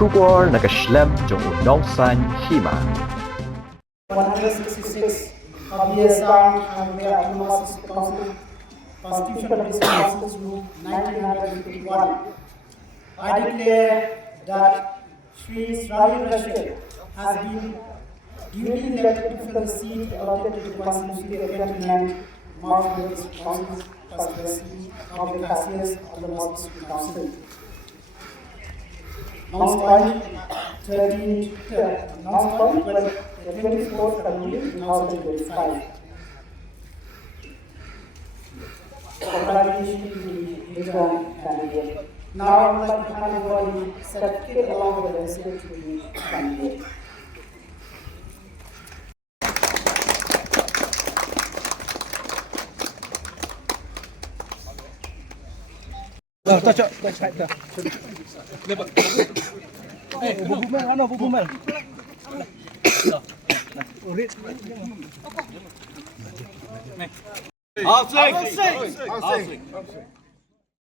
Kubor nag-shlem jong unongsan Hima. 166 of BSR and the Autonomous Council, Constitutional Council's Rule 1951. I declare that Sri Srami has been duly elected to fill the seat allotted to the Constitution of 29 Mawshynrut Council Constituency of the Cassius Autonomous Council. Announced point 24th February 2025. Congratulations to the interim candidate. Now I would like to hand over the certificate along with the receipt to the candidate. I'll sing.